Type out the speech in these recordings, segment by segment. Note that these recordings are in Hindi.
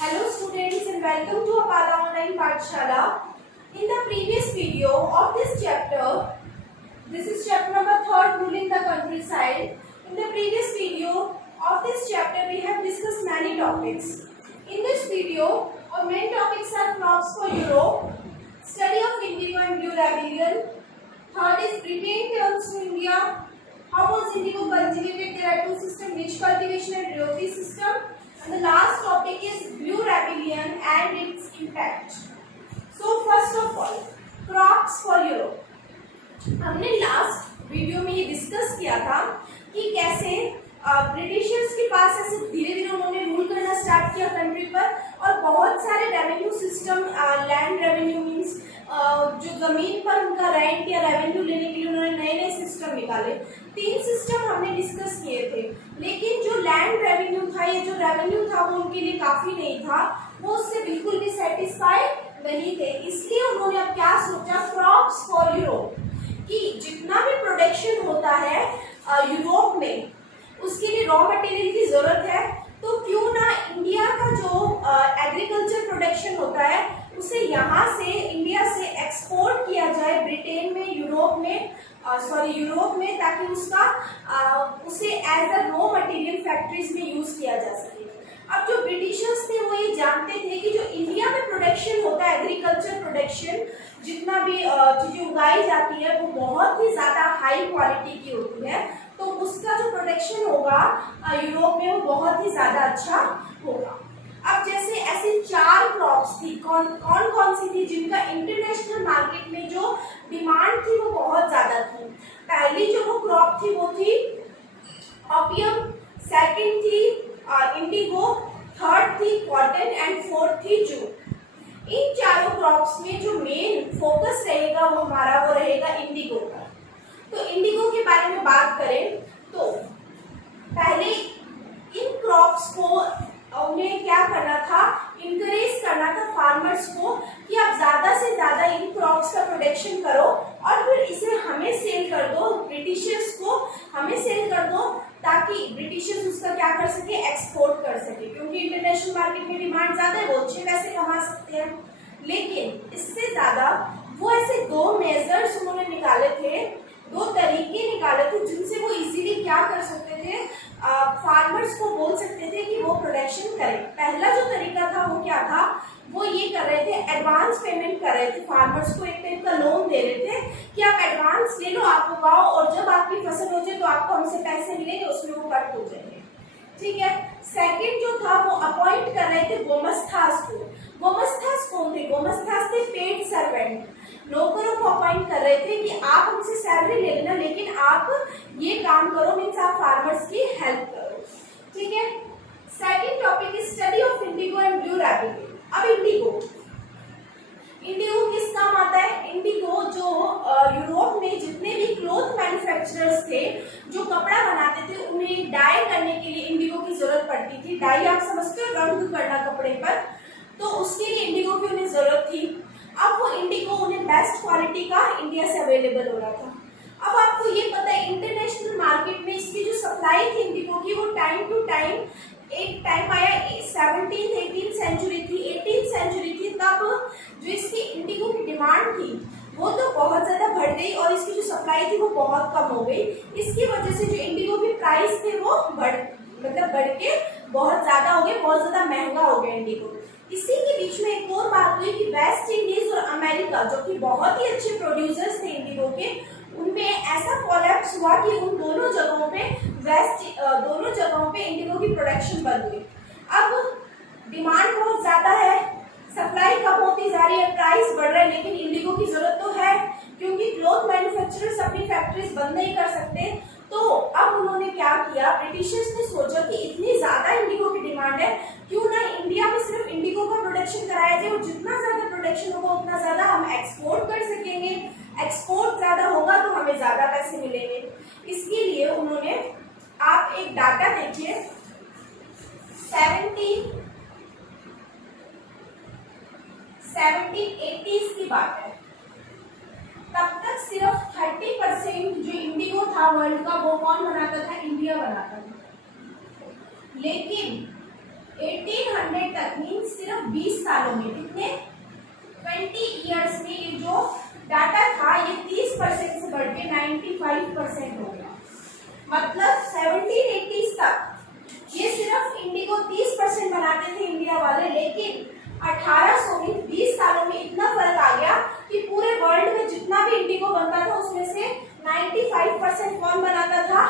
Hello students and welcome to Apala Online Pathshala. In the previous video of this chapter, this is chapter number 3, Ruling the Countryside. In the previous video of this chapter, we have discussed many topics. In this video, our main topics are crops for Europe, study of indigo and blue rebellion. Third is Britain turns to India. How was indigo cultivated? There are two systems: ridge cultivation and rotary system. And the last topic is blue rebellion and its impact. So first of all, crops for Europe. हमने लास्ट वीडियो में ये डिस्कस किया था कि कैसे ब्रिटिशर्स के पास ऐसे धीरे धीरे उन्होंने रूल करना स्टार्ट किया कंट्री पर, और बहुत सारे revenue system, land revenue means जो जमीन पर उनका रेंट या रेवेन्यू लेने के लिए उन्होंने नए नए सिस्टम निकाले। 3 सिस्टम हमने डिस्कस किए थे, लेकिन जो लैंड रेवेन्यू था या जो रेवेन्यू था वो उनके लिए काफी नहीं था, वो उससे बिल्कुल भी सेटिस्फाइड नहीं थे। इसलिए उन्होंने अब क्या सोचा, क्रॉप्स फॉर यूरोप, कि जितना भी प्रोडक्शन होता है यूरोप में उसके लिए रॉ मटेरियल की जरूरत है, तो क्यों ना इंडिया का जो एग्रीकल्चर प्रोडक्शन होता है उसे यहाँ से इंडिया से एक्सपोर्ट किया जाए ब्रिटेन में, यूरोप में, ताकि उसे as a raw material factories में यूज किया जा सके। अब जो ब्रिटिशर्स थे वो ये जानते थे कि जो इंडिया में प्रोडक्शन होता है, एग्रीकल्चर प्रोडक्शन, जितना भी चीजें उगाई जाती है वो बहुत ही ज्यादा हाई क्वालिटी की होती है, तो उसका जो प्रोडक्शन होगा यूरोप में वो बहुत ही ज्यादा अच्छा होगा। अब जैसे ऐसे 4 क्रॉप्स थी, कौन सी थी जिनका इंटरनेशनल मार्केट में जो डिमांड थी वो बहुत ज्यादा थी। पहली जो वो क्रॉप थी वो थी ओपियम, सेकंड थी इंडिगो, थर्ड थी कॉटन एंड फोर्थ थी जूट। इन चारों क्रॉप्स में जो मेन फोकस रहेगा वो रहेगा इंडिगो का। तो इंडिगो के बारे में बात करें तो पहले इन क्रॉप्स को उन्हें क्या करना था, इंकरेज करना था फार्मर्स को कि आप ज्यादा से ज्यादा इन क्रॉप्स का प्रोडक्शन करो और फिर इसे हमें सेल कर दो, ब्रिटिशर्स को हमें सेल कर दो, ताकि ब्रिटिशर्स उसका क्या कर सके, एक्सपोर्ट कर सके, क्योंकि इंटरनेशनल मार्केट में डिमांड ज्यादा है, वो अच्छे पैसे कमा सकते हैं। लेकिन इससे ज्यादा वो ऐसे 2 मेजर्स उन्होंने निकाले थे, 2 तरीके निकाले थे जिनसे वो इजीली क्या कर सकते थे, फार्मर्स को बोल सकते थे कि वो प्रोडक्शन करें। पहला जो तरीका था वो क्या था, वो ये कर रहे थे, एडवांस पेमेंट कर रहे थे फार्मर्स को, एक टाइप का लोन दे रहे थे कि आप एडवांस ले लो, आप उगाओ और जब आपकी फसल हो जाए तो आपको हमसे पैसे मिलेंगे, उसमें वो कट हो जाएंगे, ठीक है। सेकंड जो था वो अपॉइंट कर रहे थे गोमस्थास को। गोमस्थास कौन थे, गोमस्थास थे पेड सर्वेंट, नौकरों को अपॉइंट कर रहे थे कि आप हमसे सैलरी ले लेना, लेकिन आप ये काम करो, मीन्स आप फार्मर्स की हेल्प करो, ठीक है। Second topic is study of Indigo and blue rebellion। अब इंडिगो किस काम आता है, इंडिगो जो यूरोप में जितने भी क्लोथ मैन्युफैक्चरर्स थे जो कपड़ा बनाते थे, उन्हें डाई करने के लिए इंडिगो की जरूरत पड़ती थी। डाई आप समझते हो, रंग करना कपड़े पर, तो उसके लिए इंडिगो की उन्हें जरूरत थी। अब वो इंडिगो उन्हें बेस्ट क्वालिटी का इंडिया से अवेलेबल हो रहा था। अब आपको ये पता है इंटरनेशनल मार्केट में इसकी जो सप्लाई थी इंडिगो की, वो टाइम टू टाइम, एक टाइम आया 17th 18th सेंचुरी थी, 18th सेंचुरी थी, तब जो इसकी इंडिगो की डिमांड थी वो तो बहुत ज्यादा बढ़ गई और इसकी जो सप्लाई थी वो बहुत कम हो गई। इसकी वजह से जो इंडिगो के प्राइस थे वो बढ़ के बहुत ज्यादा हो गए, बहुत ज्यादा महंगा हो गया इंडिगो। इसी के बीच में एक और बात हुई कि वेस्ट इंडीज और अमेरिका, जो कि बहुत ही अच्छे प्रोड्यूसर्स थे इंडिगो के, उनमें ऐसा कोलैप्स हुआ कि उन दोनों जगहों पे इंडिगो की प्रोडक्शन बंद हुई। अब डिमांड बहुत ज्यादा है, सप्लाई कम होती जा रही है, प्राइस बढ़ रहा है, लेकिन इंडिगो की जरूरत तो है, क्योंकि क्लॉथ मैन्युफैक्चरर्स अपनी फैक्ट्रीज बंद नहीं कर सकते। तो अब उन्होंने क्या किया, ब्रिटिशर्स ने सोचा कि इतनी ज्यादा इंडिगो की डिमांड है, क्यों ना इंडिया में सिर्फ इंडिगो का प्रोडक्शन कराया जाए, और जितना ज्यादा प्रोडक्शन होगा उतना ज्यादा हम एक्सपोर्ट कर सकेंगे, एक्सपोर्ट ज्यादा होगा तो हमें ज्यादा पैसे मिलेंगे। इसके लिए उन्होंने, आप एक डाटा देखिए, 1780s की बात है, तब तक सिर्फ 30% जो इंडिगो था वर्ल्ड का वो कौन बनाता था, इंडिया बनाता था। लेकिन 1800 तक मीन्स सिर्फ 20 सालों में, कितने 20 इयर्स में ये जो डाटा था ये 30% से बढ़ के 95% हो गया। मतलब 1780s तक ये सिर्फ इंडिगो 30% बनाते थे इंडिया वाले, लेकिन 1800 में 20 सालों में इतना फर्क आ गया कि पूरे वर्ल्ड में जितना भी इंडिगो बनता था उसमें से 95% कौन बनाता था,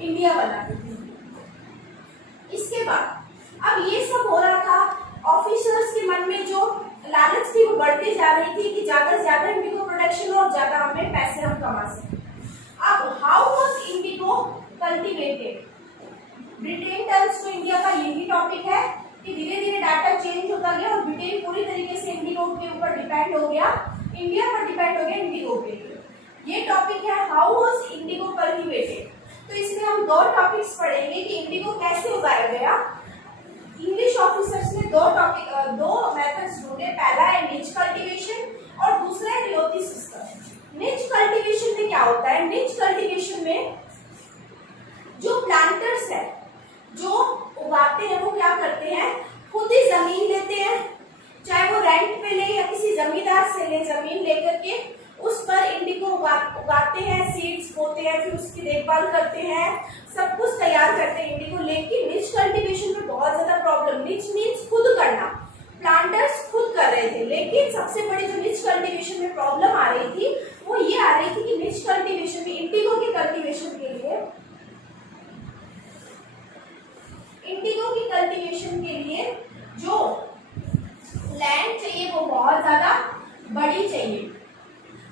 इंडिया बनाती थी। इसके बाद अब ये सब हो रहा था, ऑफिसर्स के मन में जो लालच थी वो बढ़ती जा रही थी कि ज्यादा से ज्यादा इंडिगो प्रोडक्शन हो और ज्यादा हमें पैसे हम कमा सकें। अब how was indigo cultivated, Britain turns to India का यही टॉपिक है कि धीरे धीरे डाटा चेंज होता गया और ब्रिटेन पूरी तरीके से इंडिगो के ऊपर डिपेंड हो गया, इंडिया पर डिपेंड हो गया इंडिगो पे। ये टॉपिक है हाउ वाज इंडिगो कल्टीवेटेड। तो इसमें हम दो टॉपिक्स पढ़ेंगे कि इंडिगो कैसे उगाया गया। इंग्लिश ऑफिसर्स ने दो मेथड्स ढूंढे, पहला है निच कल्टीवेशन और दूसरा है रियोती सिस्टम। निच कल्टीवेशन में क्या होता है, निच कल्टीवेशन में जो प्लांटर्स है जो उगाते हैं वो क्या करते हैं, खुद ही जमीन लेते हैं, चाहे वो रेंट पे ले या किसी जमींदार से ले, जमीन लेकर के उस पर इंडिगो उगाते हैं, सीड्स बोते हैं, फिर उसकी देखभाल करते हैं, सब कुछ तैयार करते हैं इंडिगो। लेकिन निच कल्टीवेशन में बहुत ज्यादा प्रॉब्लम, निच मीन्स खुद करना, प्लांटर्स खुद कर रहे थे, लेकिन सबसे बड़ी जो निच कल्टीवेशन में प्रॉब्लम आ रही थी वो ये आ रही थी कि निच कल्टीवेशन में इंडिगो के कल्टीवेशन के लिए, इंडिगो की कल्टीवेशन के लिए जो लैंड चाहिए वो बहुत ज्यादा बड़ी चाहिए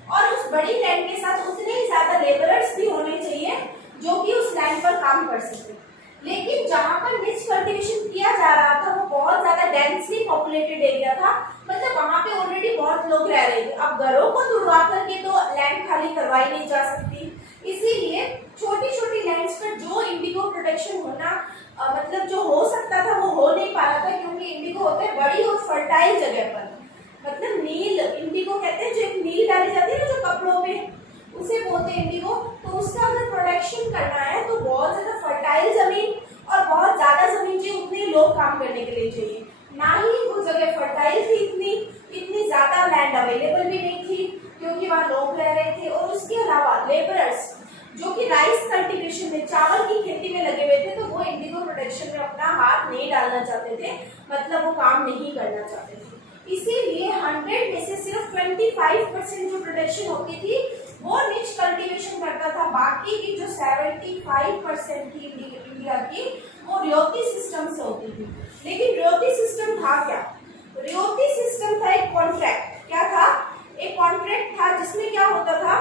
और उस बड़ी लैंड के साथ उतने ही ज्यादा लेबरर्स भी होने चाहिए जो कि उस लैंड पर काम कर सके। लेकिन जहां पर निच कल्टीवेशन किया जा रहा था वो बहुत ज्यादा डेंसली पॉपुलेटेड एरिया था, मतलब वहां पे ऑलरेडी बहुत लोग रह रहे थे। अब घरों को तुड़वा करके तो लैंड खाली करवाई नहीं जा सकती, इसीलिए छोटी छोटी लैंड्स पर जो इंडिगो प्रोडक्शन होना मतलब जो हो सकता था वो हो नहीं पा रहा था, क्योंकि इंडिगो होता है बड़ी और फर्टाइल जगह पर, मतलब नील इंडिगो कहते हैं, जो एक नील डाली जाती है ना जो कपड़ों में, उसे बोलते हैं इंडिगो। तो उसका अगर प्रोडक्शन करना है तो बहुत ज्यादा फर्टाइल जमीन और बहुत ज्यादा जमीन चाहिए, उतने लोग काम करने के लिए चाहिए। ना ही वो जगह फर्टाइल थी, इतनी ज्यादा लैंड अवेलेबल भी नहीं थी क्योंकि वहाँ लोग रह रहे थे। और उसके अलावा लेबरर्स जो कि राइस कल्टीवेशन में, चावल की खेती में लगे हुए थे, तो वो इंडिगो प्रोडक्शन में अपना हाथ नहीं डालना चाहते थे, मतलब वो काम नहीं करना चाहते थे। इसीलिए 100 में से सिर्फ 25% जो प्रोडक्शन होती थी वो निच कल्टीवेशन करता था, बाकी की जो 75% थी इंडिया की वो रियोती सिस्टम से होती थी। लेकिन रियोती सिस्टम था क्या, रियोती सिस्टम था एक कॉन्ट्रैक्ट। क्या था, एक कॉन्ट्रैक्ट था जिसमें क्या होता था,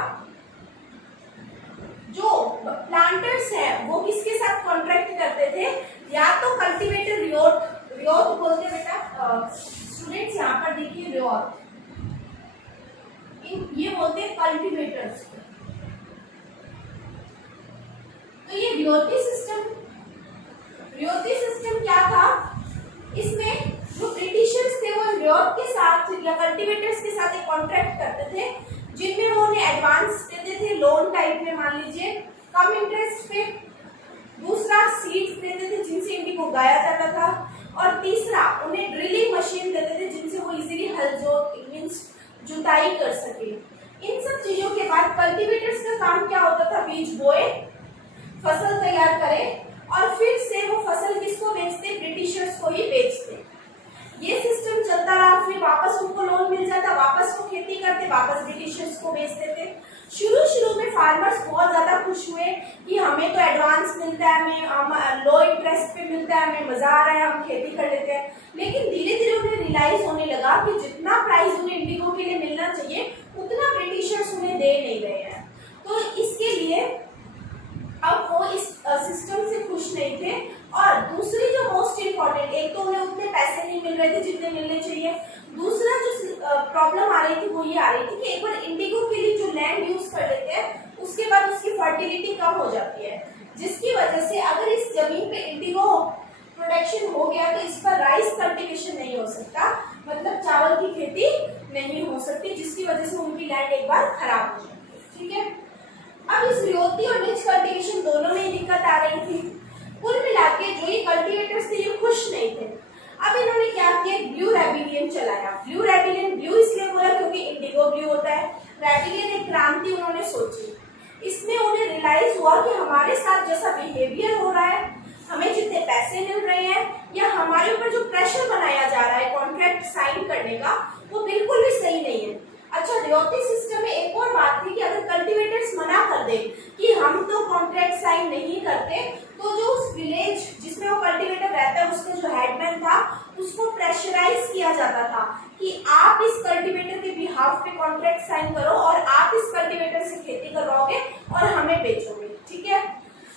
जो प्लांटर्स हैं वो किसके साथ कॉन्ट्रैक्ट करते थे, या तो कल्टीवेटर रियोत बोलते बेटा स्टूडेंट्स, यहाँ पर देखिए रियोत, ये बोलते हैं कल्टीवेटर्स। तो ये रियोती सिस्टम क्या था, इसमें जो ब्रिटिशर्स थे वो रियोत के साथ या कल्टीवेटर्स के साथ एक कॉन्ट्रैक्ट करते थे, जिनमें वो उन्हें एडवांस देते थे लोन टाइप में, मान लीजिए कम इंटरेस्ट पे। दूसरा सीड्स देते थे जिनसे इंडिगो उगाया जाता था, और तीसरा उन्हें ड्रिलिंग मशीन देते थे जिनसे वो इजीली हल मींस जुताई कर सके। इन सब चीजों के बाद कल्टीवेटर्स का काम क्या होता था, बीज बोए, फसल तैयार करे और फिर से वो फसल किसको बेचते, ब्रिटिशर्स को ही बेचते। ये सिस्टम चलता रहा, फिर वापस उनको लोन मिल जाता, वापस वो खेती करते, वापस ब्रिटिशर्स को बेचते थे। शुरू में फार्मर्स बहुत ज्यादा खुश हुए कि हमें तो एडवांस मिलता है, हमें लो इंटरेस्ट पे मिलता है, हमें मजा आ रहा है, हम खेती कर लेते हैं। लेकिन धीरे धीरे उन्हें रियलाइज होने लगा कि जितना प्राइस उन्हें इंडिगो के लिए मिलना चाहिए उतना ब्रिटिशर्स उन्हें दे नहीं रहे हैं। तो इसके लिए अब वो इस सिस्टम से खुश नहीं थे। और दूसरी जो मोस्ट इम्पॉर्टेंट, एक तो उन्हें उतने पैसे नहीं मिल रहे थे जितने मिलने चाहिए, दूसरा जो प्रॉब्लम आ रही थी वो ये आ रही थी कि एक बार इंडिगो के लिए जो लैंड यूज कर लेते हैं उसके बाद उसकी फर्टिलिटी कम हो जाती है, जिसकी वजह से अगर इस जमीन पे इंडिगो प्रोडक्शन हो गया तो इस पर राइस कल्टीवेशन नहीं हो सकता, मतलब चावल की खेती नहीं हो सकती, जिसकी वजह से उनकी लैंड एक बार खराब हो जाती है। ठीक है, अब इस रियोती और निच कल्टीवेशन दोनों में दिक्कत आ रही थी। कुल मिला के जो ये कल्टीवेटर्स थे ये खुश नहीं थे, हमारे साथ जैसा बिहेवियर हो रहा है, हमें जितने पैसे मिल रहे हैं या हमारे ऊपर जो प्रेशर बनाया जा रहा है कॉन्ट्रैक्ट साइन करने का, वो बिल्कुल भी सही नहीं है। अच्छा, रियॉयल्टी सिस्टम में एक और बात थी कि अगर कल्टीवेटर्स मना कर दे कि हम तो कॉन्ट्रैक्ट साइन नहीं करते, तो जो उस विलेज जिसमें वो कल्टीवेटर रहता है उसका जो हेडमैन था उसको प्रेशराइज किया जाता था कि आप इस कल्टीवेटर के बिहाफ पे कॉन्ट्रैक्ट साइन करो और आप इस कल्टीवेटर से खेती करवाओगे और हमें बेचोगे, ठीक है।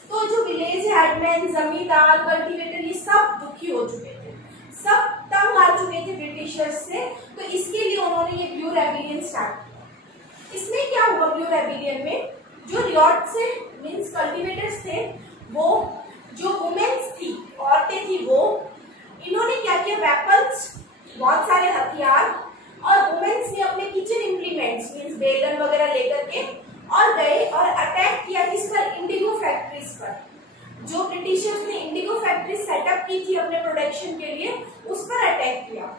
तो जो विलेज हेडमैन, जमींदार, कल्टीवेटर, ये सब दुखी हो चुके थे, सब तंग आ चुके थे ब्रिटिशर्स से। तो इसके लिए उन्होंने ये ब्लू रेबिलियन स्टार्ट किया। इसमें क्या हुआ ब्लू रेबिलियन में, जो रियॉट से मींस कल्टीवेटर्स थे, वो जो वुमेन्स थी, औरतें थी, वो इन्होंने क्या किया, वेपन्स, बहुत सारे हथियार, और वुमेन्स ने अपने किचन इम्प्लीमेंट्स मींस बेलन वगैरह लेकर के और गए और अटैक किया किस पर, इंडिगो फैक्ट्रीज पर। जो ब्रिटिशर्स ने इंडिगो फैक्ट्री सेटअप की थी अपने प्रोडक्शन के लिए, उस पर अटैक किया।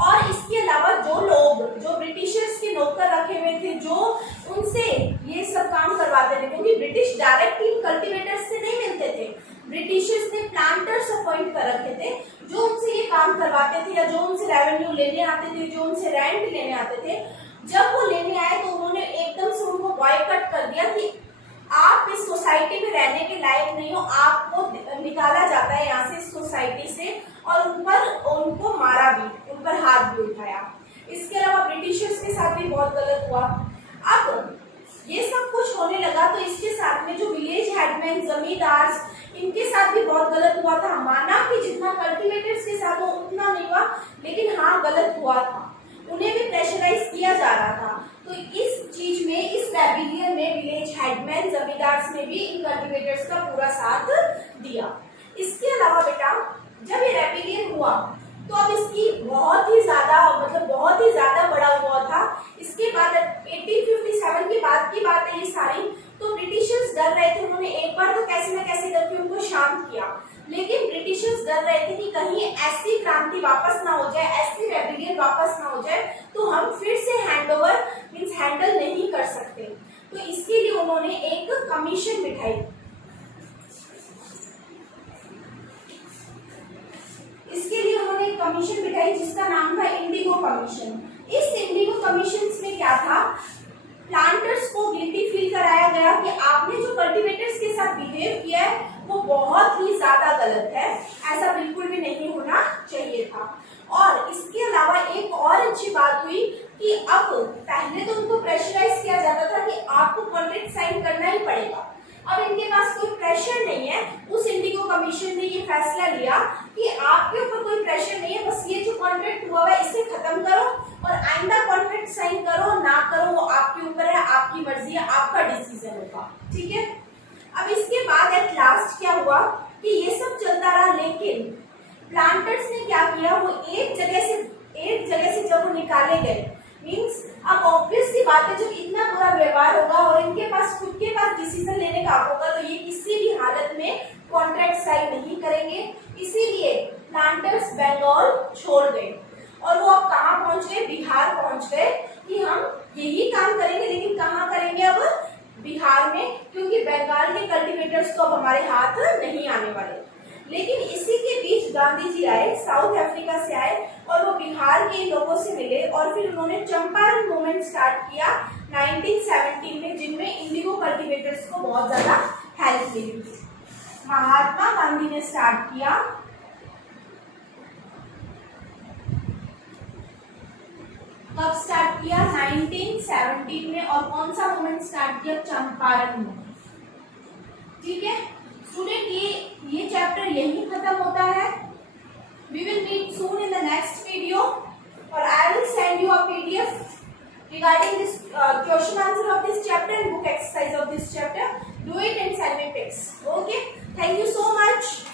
और इसके अलावा जो लोग, जो ब्रिटिशर्स के नौकर रखे हुए थे, जो उनसे ये सब काम करवाते थे, क्योंकि ब्रिटिश डायरेक्ट इन कल्टीवेटर्स से नहीं मिलते थे, ब्रिटिशर्स ने प्लांटर्स अपॉइंट कर रखे थे जो उनसे ये काम करवाते थे, या जो उनसे रेवेन्यू लेने आते थे, जो उनसे रेंट लेने आते थे। जब वो लेने आए तो उन्होंने एकदम से उनको बॉयकट कर दिया कि आप इस सोसाइटी में रहने के लायक नहीं हो, आपको निकाला जाता है यहाँ से, इस सोसाइटी से, और उनको मारा भी, उन पर हाथ भी उठाया। इसके अलावा ब्रिटिशर्स के साथ भी बहुत गलत हुआ। अब ये सब कुछ होने लगा तो इसके साथ में जो विलेज हेडमैन, जमींदार, इनके साथ भी बहुत गलत हुआ था। माना कि जितना कल्टीवेटर्स के साथ हो उतना नहीं हुआ, लेकिन हाँ गलत हुआ था, उन्हें भी प्रेशराइज किया जा रहा था। तो इस चीज में, इस रेबिलियन में विलेज हेडमैन, जमींदार ने भी इन कल्टीवेटर्स का पूरा साथ दिया। इसके अलावा बेटा, जब ये रेबिलियन हुआ तो अब इसकी बहुत ही ज्यादा बड़ा हुआ था। इसके बाद 1857 के बाद की बात है ये सारी। तो ब्रिटिशर्स डर रहे थे, उन्होंने एक बार तो कैसे न कैसे करके उनको शांत किया, लेकिन ब्रिटिशर्स डर रहे थे कि कहीं ऐसी क्रांति वापस ना हो जाए, ऐसी रेबिलियन वापस ना हो जाए तो हम फिर से हैंडओवर मींस हैंडल नहीं कर सकते। तो इसके लिए उन्होंने एक कमीशन बिठाई। कमीशन बिठाई जिसका नाम था इंडिगो कमीशन। इस इंडिगो कमीशन में क्या था, प्लांटर्स को गिल्टी फील कराया गया कि आपने जो कल्टीवेटर्स के साथ बिहेव किया है वो बहुत ही ज्यादा गलत है, ऐसा बिल्कुल भी नहीं होना चाहिए था। और इसके अलावा एक और अच्छी बात हुई कि अब पहले तो उनको प्रेशराइज किया जाता था कि आपको कॉन्ट्रैक्ट साइन करना ही पड़ेगा, अब इनके पास कोई प्रेशर नहीं है। उस इंडिगो कमीशन ने ये फैसला लिया कि आपके ऊपर कोई प्रेशर नहीं है, बस ये जो कॉन्ट्रैक्ट हुआ है इसे खत्म करो और आइंदा कॉन्ट्रैक्ट साइन करो ना करो वो आपके ऊपर है, आपकी मर्जी है, आपका डिसीजन होगा, ठीक है। अब इसके बाद एट लास्ट क्या हुआ कि ये सब चलता रहा, लेकिन प्लांटर्स ने क्या किया, वो एक जगह से जब वो निकाले गए, मींस अब ऑब्वियस सी बात है जब इतना बुरा व्यवहार होगा और इनके पास खुद के पास डिसीजन लेने का होगा तो ये किसी भी हालत में कॉन्ट्रैक्ट साइन नहीं करेंगे। इसीलिए प्लांटर्स बंगाल छोड़ गए और वो अब कहाँ पहुंच गए, बिहार पहुंच गए कि हम यही काम करेंगे, लेकिन कहाँ करेंगे, अब बिहार में, क्योंकि बंगाल के कल्टीवेटर्स तो अब हमारे हाथ नहीं आने वाले। लेकिन इसी के बीच गांधी जी आए, साउथ अफ्रीका से आए और वो बिहार के लोगों से मिले और फिर उन्होंने चंपारण मूवमेंट स्टार्ट किया 1917 में, जिनमें इंडिगो कल्टीवेटर्स को बहुत ज्यादा हेल्प मिली। महात्मा गांधी ने स्टार्ट किया, कब स्टार्ट किया, 1917 में। और कौन सा मूवमेंट स्टार्ट किया, चंपारण मूवमेंट, ठीक है स्टूडेंट। ये चैप्टर यही खत्म होता है। We will meet soon in the next video, or I will send you a PDF regarding this question answer of this chapter and book exercise of this chapter. Do it and send me pics. Okay. Thank you so much.